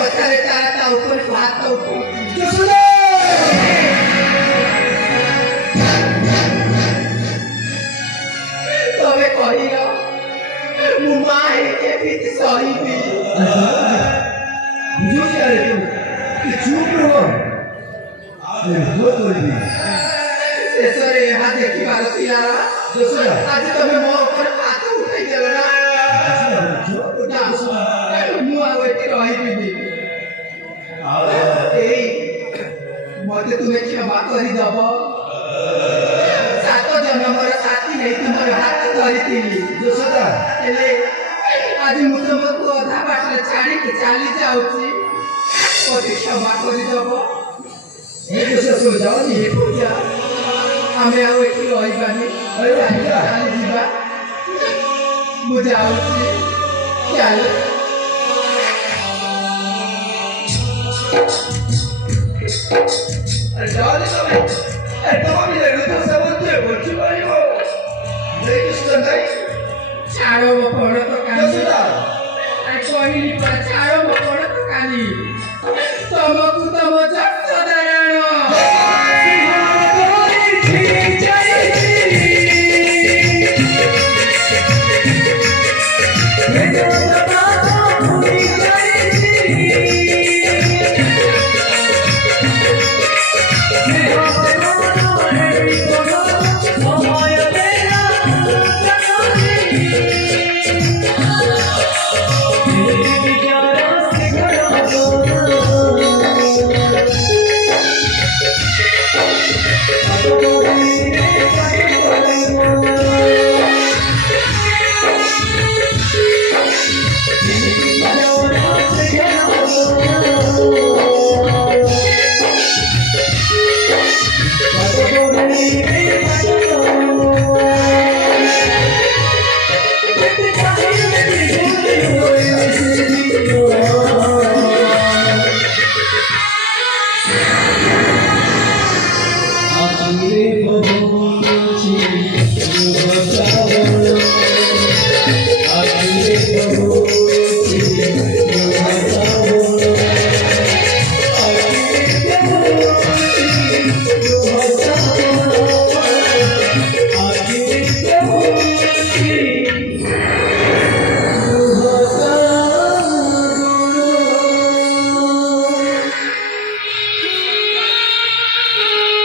कथारे तारा ता ऊपर हाथ तो जसोदा तबे कहिलो मु माए के बीती सहीबी बुझो क्या रे तू चुप रहो ये हो तो नहीं शेषरे यहाँ देखी बार पिलारा जसोदा आज तबे मो ऊपर हाथ उठाई देलो ना मु आउ एठी रहिबी एई मते तुमे क्षमा करी दब सात जन्मर साथी नहीं तुमर हाथ धरिथिली जसोदा हेले आज मु तुमको अधा बाटले छाड़ी के चाली जाउची मते क्षमा करी दब ये कैसे सो जाओ ये पूजा हमें आउ एठी रहिबानी अरे राजा चाली जीवा मु जाउची चल अरे जाओ दे तुम्हें तो भी ले लो तो सब तो बोलती वाली हो नहीं कुछ तो नहीं चारो बपड़ तो कानी जसोदा अरे कोहिली पर चारो बपड़ तो कानी तमकु तम जा